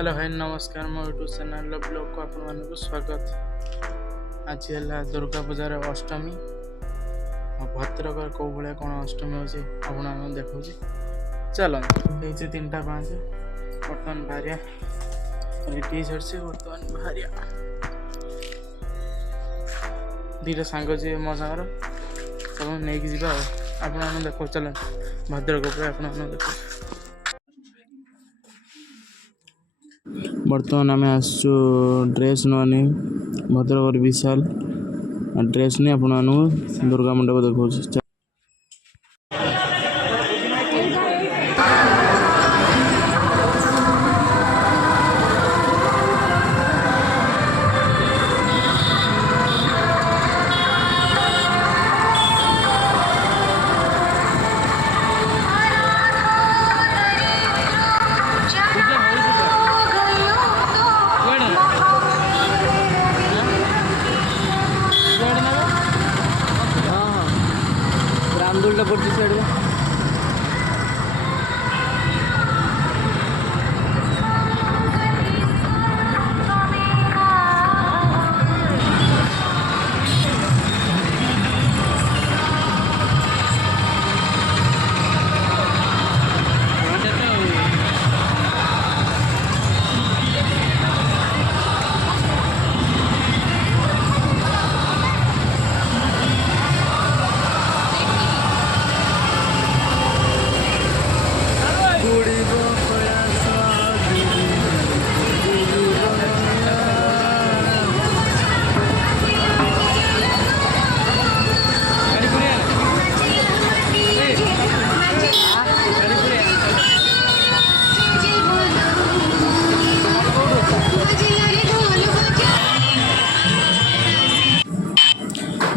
Hello hi नमस्कार मो YouTube channel blog को आपण मानक स्वागत। आज है दुर्गा पूजार अष्टमी भद्रक कौ भाया कौन अष्टमी अच्छे आप देखा चल 3:05 बर्तमान बाहरिया रेडी छे बर्तमान बाहरिया दीटा सांग जी मो सागर सब नहीं जावा आप देख चल भद्रक आप देख बर्तमान आम आसु ड्रेस नानी भद्रक विशाल ड्रेस नहीं आप दुर्गा मंडप देखा रामदोल पड़ी साइड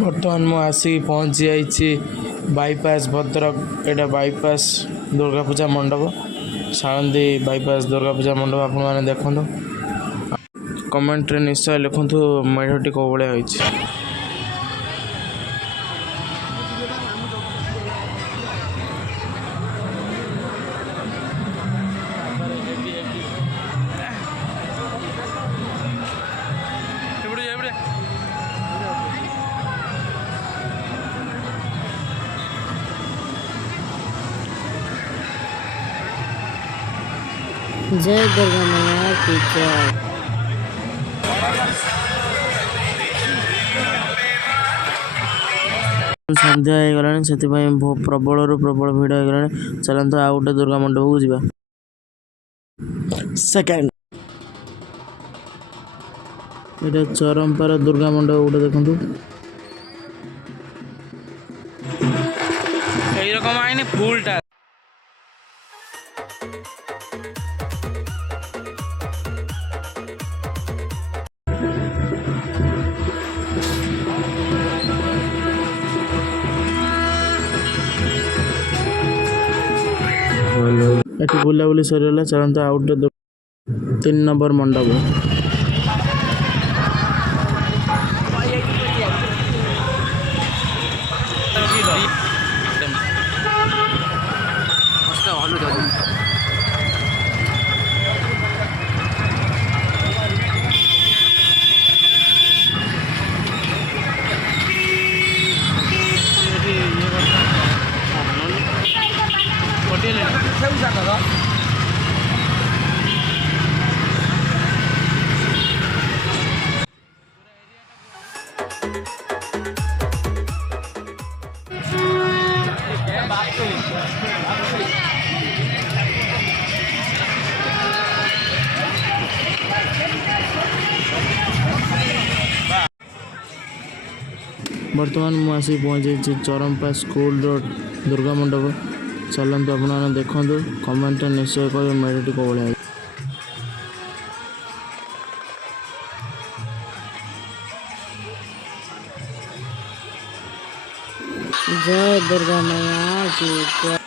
बर्तमान मु आसिक पहुँची जाइए बाईपास भद्रक एटा बाईपास दुर्गा पूजा मंडप साळंदी बाईपास दुर्गा पूजा मंडप आपण देखु कमेंट रे निश्चय लिखु मेढ़टी कौ भाया होइछि। जय दुर्गा मैया की जय। संध्या हो गला से प्रबल प्रबल भिड़ हो गला चलते आउ गोटे दुर्गा मंडप को जीवा सेकेंड ये चरमपार दुर्गा मंडप गोटे देखु रकम आईनी फुलटा ये बुलाबुली सरीगला चलते आउट 3 नंबर मंडप बर्तमान मुझे पहुँचे चरमपा स्कूल रोड दुर्गा मंडप चलते आप देखो कमेंट निश्चय कह मेढ़टी कौ भाया जय दुर्गा मैया की जय।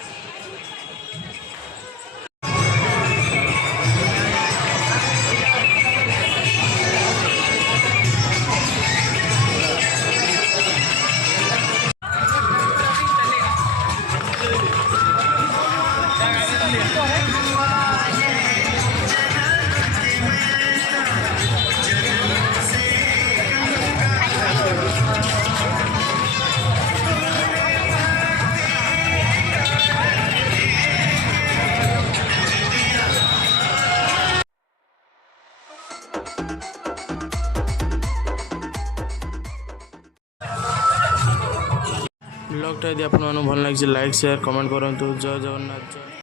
ବ୍ଲଗ୍ଟା ଯଦି ଆପଣମାନଙ୍କୁ ଭଲ ଲାଗିଛି ଲାଇକ୍ ସେୟାର କମେଣ୍ଟ କରନ୍ତୁ। ଜୟ ଜଗନ୍ନାଥ। ଜୟ